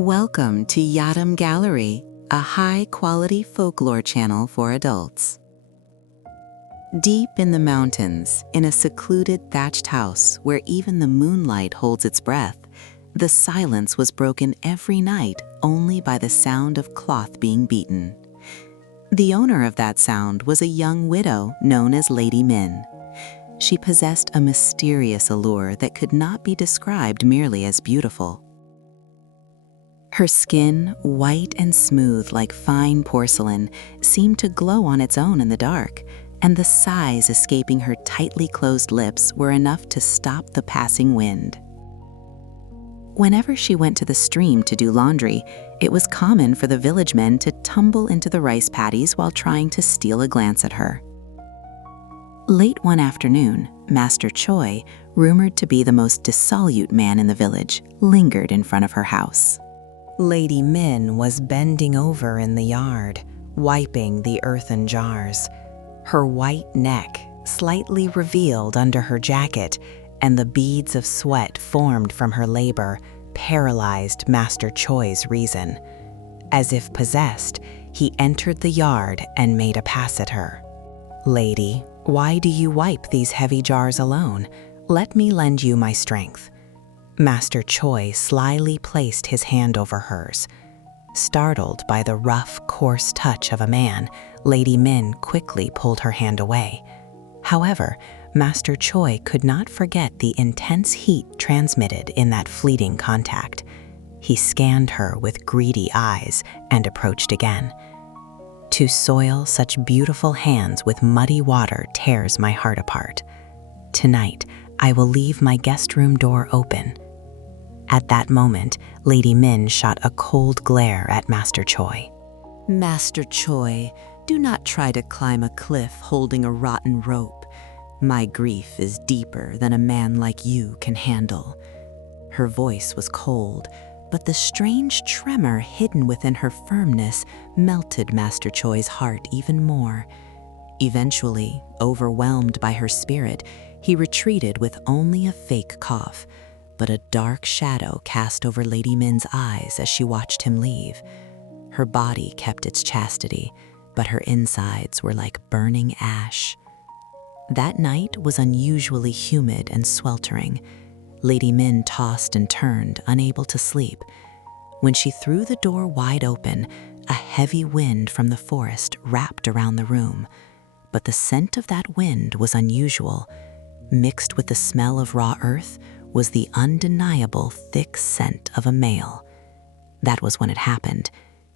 Welcome to Yadam Gallery, a high-quality folklore channel for adults. Deep in the mountains, in a secluded thatched house where even the moonlight holds its breath, the silence was broken every night only by the sound of cloth being beaten. The owner of that sound was a young widow known as Lady Min. She possessed a mysterious allure that could not be described merely as beautiful. Her skin, white and smooth like fine porcelain, seemed to glow on its own in the dark, and the sighs escaping her tightly closed lips were enough to stop the passing wind. Whenever she went to the stream to do laundry, it was common for the village men to tumble into the rice paddies while trying to steal a glance at her. Late one afternoon, Master Choi, rumored to be the most dissolute man in the village, lingered in front of her house. Lady Min was bending over in the yard, wiping the earthen jars. Her white neck slightly revealed under her jacket, and the beads of sweat formed from her labor paralyzed Master Choi's reason. As if possessed, he entered the yard and made a pass at her. "Lady, why do you wipe these heavy jars alone? Let me lend you my strength." Master Choi slyly placed his hand over hers. Startled by the rough, coarse touch of a man, Lady Min quickly pulled her hand away. However, Master Choi could not forget the intense heat transmitted in that fleeting contact. He scanned her with greedy eyes and approached again. "To soil such beautiful hands with muddy water tears my heart apart. Tonight, I will leave my guest room door open." At that moment, Lady Min shot a cold glare at Master Choi. "Master Choi, do not try to climb a cliff holding a rotten rope. My grief is deeper than a man like you can handle." Her voice was cold, but the strange tremor hidden within her firmness melted Master Choi's heart even more. Eventually, overwhelmed by her spirit, he retreated with only a fake cough, but a dark shadow cast over Lady Min's eyes as she watched him leave. Her body kept its chastity, but her insides were like burning ash. That night was unusually humid and sweltering. Lady Min tossed and turned, unable to sleep. When she threw the door wide open, a heavy wind from the forest wrapped around the room. But the scent of that wind was unusual. Mixed with the smell of raw earth was the undeniable thick scent of a male. That was when it happened.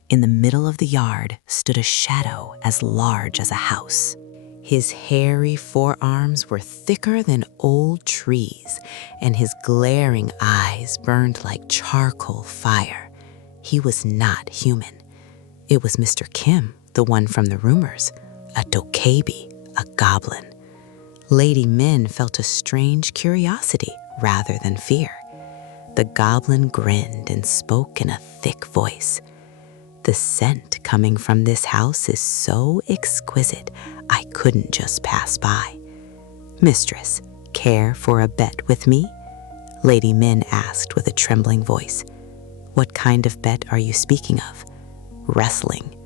In the middle of the yard stood a shadow as large as a house. His hairy forearms were thicker than old trees, and his glaring eyes burned like charcoal fire. He was not human. It was Mr. Kim, the one from the rumors, a Dokkaebi, a goblin. Lady Min felt a strange curiosity rather than fear. The goblin grinned and spoke in a thick voice. "The scent coming from this house is so exquisite, I couldn't just pass by. Mistress, care for a bet with me?" Lady Min asked with a trembling voice. "What kind of bet are you speaking of?" "Wrestling.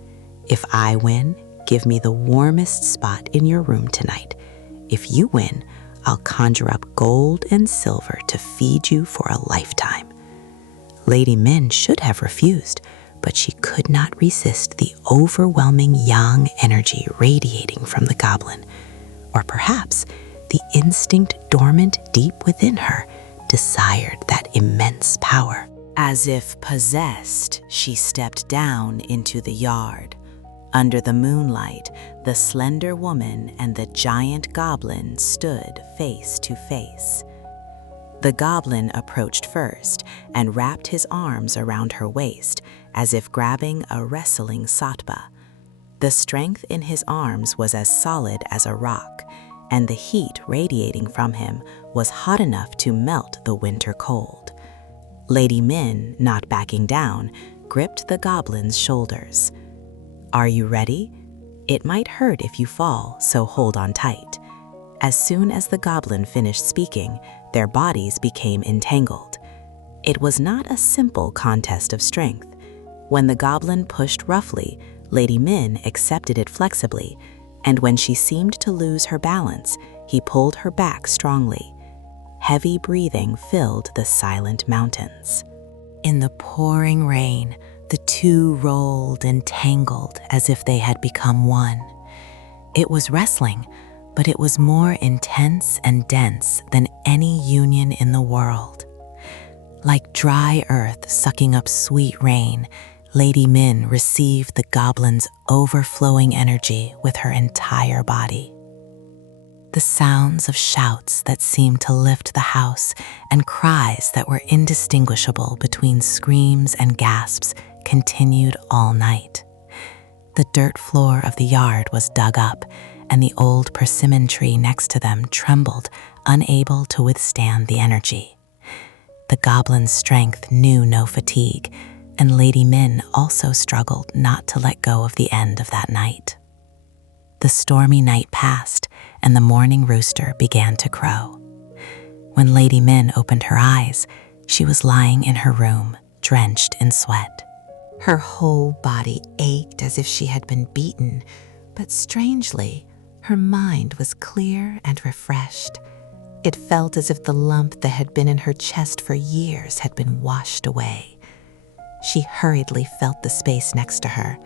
If I win, give me the warmest spot in your room tonight. If you win, I'll conjure up gold and silver to feed you for a lifetime." Lady Min should have refused, but she could not resist the overwhelming yang energy radiating from the goblin. Or perhaps the instinct dormant deep within her desired that immense power. As if possessed, she stepped down into the yard. Under the moonlight, the slender woman and the giant goblin stood face to face. The goblin approached first and wrapped his arms around her waist as if grabbing a wrestling satba. The strength in his arms was as solid as a rock, and the heat radiating from him was hot enough to melt the winter cold. Lady Min, not backing down, gripped the goblin's shoulders. "Are you ready? It might hurt if you fall, so hold on tight." As soon as the goblin finished speaking, their bodies became entangled. It was not a simple contest of strength. When the goblin pushed roughly, Lady Min accepted it flexibly, and when she seemed to lose her balance, he pulled her back strongly. Heavy breathing filled the silent mountains. In the pouring rain, the two rolled and tangled as if they had become one. It was wrestling, but it was more intense and dense than any union in the world. Like dry earth sucking up sweet rain, Lady Min received the goblin's overflowing energy with her entire body. The sounds of shouts that seemed to lift the house and cries that were indistinguishable between screams and gasps continued all night. The dirt floor of the yard was dug up, and the old persimmon tree next to them trembled, unable to withstand the energy. The goblin's strength knew no fatigue, and Lady Min also struggled not to let go of the end of that night. The stormy night passed, and the morning rooster began to crow. When Lady Min opened her eyes, she was lying in her room, drenched in sweat. Her whole body ached as if she had been beaten, but strangely, her mind was clear and refreshed. It felt as if the lump that had been in her chest for years had been washed away. She hurriedly felt the space next to her.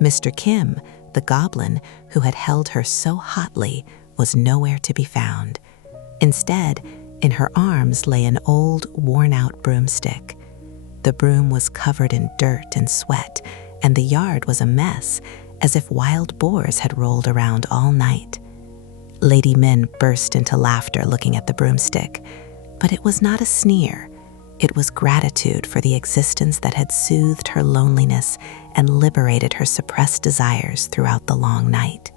Mr. Kim, the goblin who had held her so hotly, was nowhere to be found. Instead, in her arms lay an old, worn-out broomstick. The broom was covered in dirt and sweat, and the yard was a mess, as if wild boars had rolled around all night. Lady Min burst into laughter looking at the broomstick, but it was not a sneer. It was gratitude for the existence that had soothed her loneliness and liberated her suppressed desires throughout the long night.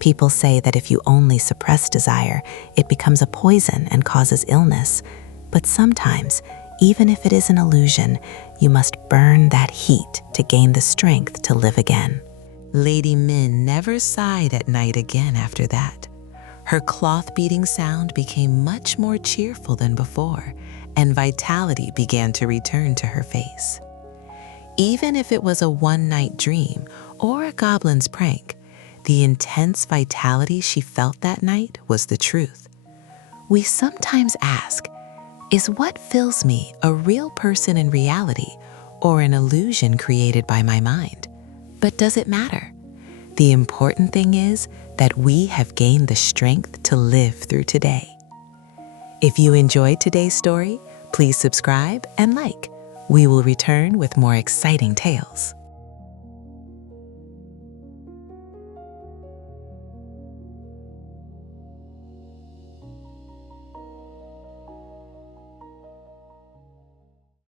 People say that if you only suppress desire, it becomes a poison and causes illness, but sometimes, even if it is an illusion, you must burn that heat to gain the strength to live again. Lady Min never sighed at night again after that. Her cloth-beating sound became much more cheerful than before, and vitality began to return to her face. Even if it was a one-night dream or a goblin's prank, the intense vitality she felt that night was the truth. We sometimes ask, is what fills me a real person in reality or an illusion created by my mind? But does it matter? The important thing is that we have gained the strength to live through today. If you enjoyed today's story, please subscribe and like. We will return with more exciting tales.